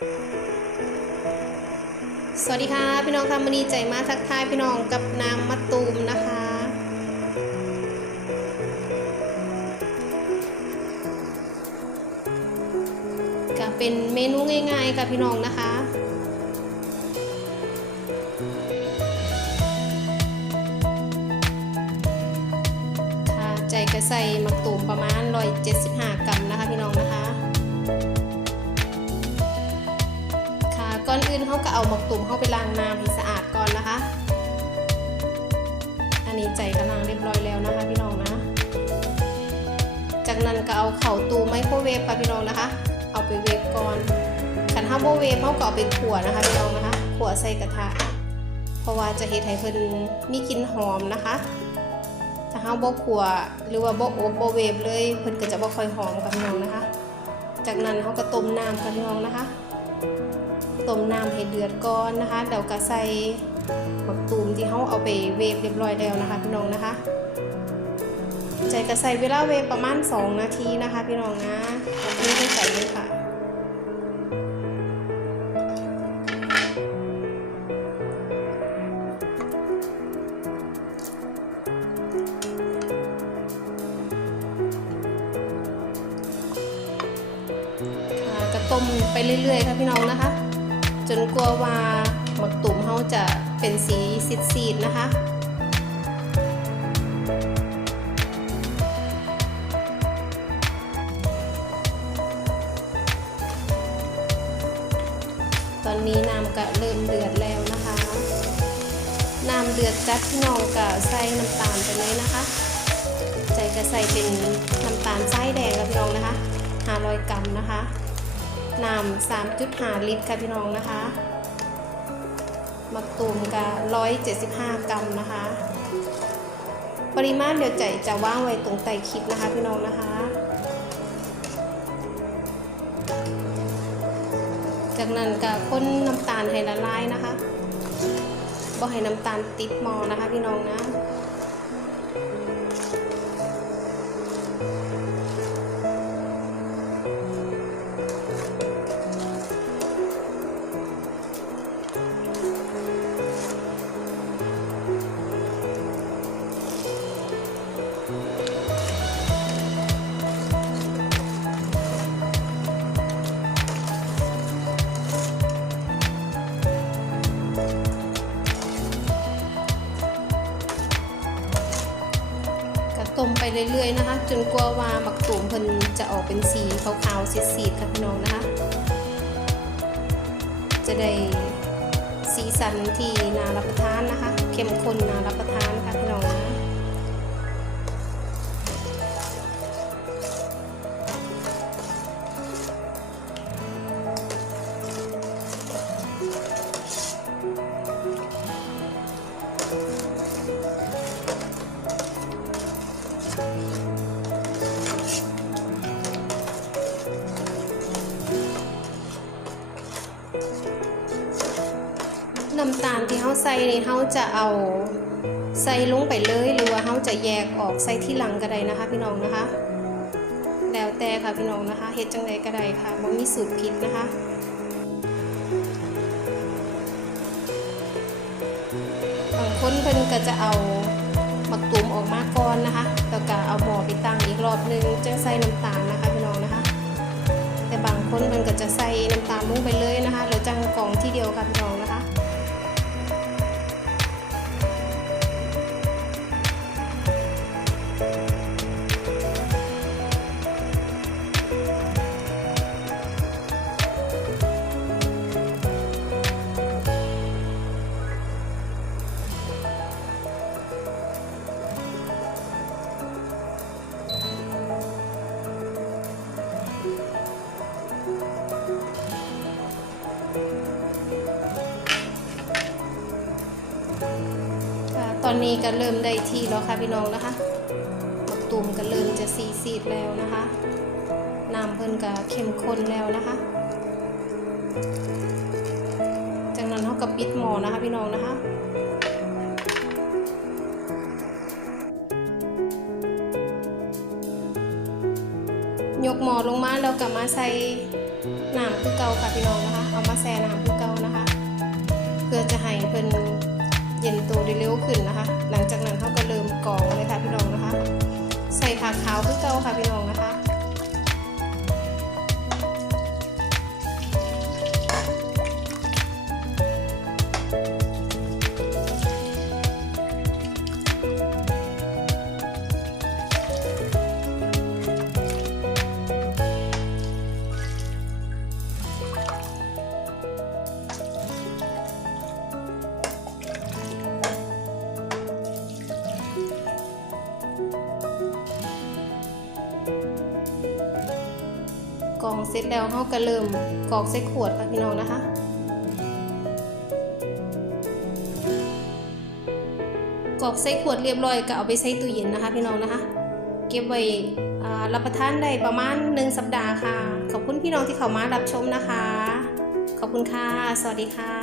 สวัสดีค่ะ พี่น้องค่ะมณีใจมาทักทายพี่น้องกับน้ำมะตูมนะคะ ก็เป็นเมนูง่ายๆค่ะพี่น้องนะคะใจก็ใส่มะตูมประมาณ 175 กรัมนะคะพี่น้องนะคะ ก่อนอื่นเขาก็เอาหมกตุ่มเข้าไปล้างน้ำให้สะอาดก่อนนะคะ อันนี้ใจกำลังเรียบร้อยแล้วนะคะพี่น้องนะ จากนั้นก็เอาเข่าตูไมโครเวฟค่ะพี่น้องนะคะ เอาไปเวฟก่อนขันห้าโบเวฟเขาก็เอาไปขั่วนะคะพี่น้องนะคะขั่วใส่กระทะ เพราะว่าจะเฮ็ดให้เพิ่นมีกลิ่นหอมนะคะ ถ้าเฮาบ่ขั่วหรือว่าบ่อบบ่เวฟเลยเพิ่นก็จะบ่ค่อยหอมค่ะพี่น้องนะคะ จากนั้นเฮาก็ต้มน้ำค่ะพี่น้องนะคะ ต้มน้ำให้เดือดก่อนนะคะเดี๋ยวก็ใส่บักตูมที่เขาเอาไปเวฟเรียบร้อยแล้วนะคะพี่น้องนะคะ ใจก็ใส่เวลาเวฟประมาณ 2 นาทีนะคะพี่น้องนะนี่ได้ใส่เลยค่ะค่ะต้มไปเรื่อยๆค่ะพี่น้องนะคะ จนกลัวว่าหมักตุ่มเขาจะเป็นสีซีดๆนะคะตอนนี้น้ำก็เริ่มเดือดแล้วนะคะ น้ำเดือดจัดพี่น้องก็ใส่น้ำตาลไปเลยนะคะ ใจก็ใส่เป็นน้ำตาลทรายแดงค่ะพี่น้องนะคะ 500 กรัมนะคะ น้ำ3.5 ลิตรค่ะพี่น้องนะคะมะตูมกับ175 กรัมนะคะ ปริมาณเดี๋ยวใจจะว่างไว้ตรงไตคลิปนะคะพี่น้องนะคะ จากนั้นก็คนน้ำตาลให้ละลายนะคะบ่ให้น้ำตาลติดมอนะคะพี่น้องนะ ต้มไปเรื่อยๆนะคะ จนกลัวว่าบักตูมเพิ่นจะออกเป็นสีขาวๆสีดๆค่ะพี่น้องนะคะ จะได้สีสันที่น่ารับประทานนะคะ เข้มข้นน่ารับประทานค่ะพี่น้องำตาลที่เขาใส่นี่เขาจะเอาใส่ลงไปเลย หรือว่าเขาจะแยกออกใส่ที่หลังก็ได้นะคะ พี่น้องนะคะ แล้วแต่ค่ะพี่น้องนะคะเฮ็ดจังไดก็ได้ค่ะบ่มีสูตรผิดนะคะบางคนเพิ่นก็จะเอาหมักตูมออกมาก่อนนะคะแล้วก็เอาหม้อไปตั้งอีกรอบนึงจังใส่น้ำตาลนะคะพี่น้องนะคะ แต่บางคนมันก็จะใส่น้ำตาลลงไปเลยนะคะแล้วจังกล่องที่เดียวค่ะพี่น้องนะคะ อนนี้ก็เริ่มได้ที่แล้วค่ะพี่น้องนะคะมะตูมก็เริ่มจะสีซีดแล้วนะคะน้ำเพิ่นก็เข้มข้นแล้วนะคะ จากนั้นเขาก็ปิดหม้อนะคะพี่น้องนะคะยกหม้อลงมาแล้วก็มาใส่น้ำคือเก่าค่ะพี่น้องนะคะ เอามาแช่น้ำคือเก่านะคะ เพื่อจะให้เพิ่น เย็นตัวได้เร็วขึ้นนะคะ หลังจากนั้นเขาก็เริ่มกรองเลยค่ะพี่น้องนะคะ ใส่ผักขาวคือเก่าค่ะพี่น้องนะคะ กองเสร็จแล้วเขาก็เริ่มกรอกใส่ขวดค่ะพี่น้องนะคะ กรอกใส่ขวดเรียบร้อยก็เอาไปใส่ตู้เย็นนะคะ พี่น้องนะคะ เก็บไว้รับประทานได้ประมาณ 1 สัปดาห์ค่ะ ขอบคุณพี่น้องที่เข้ามารับชมนะคะ ขอบคุณค่ะ สวัสดีค่ะ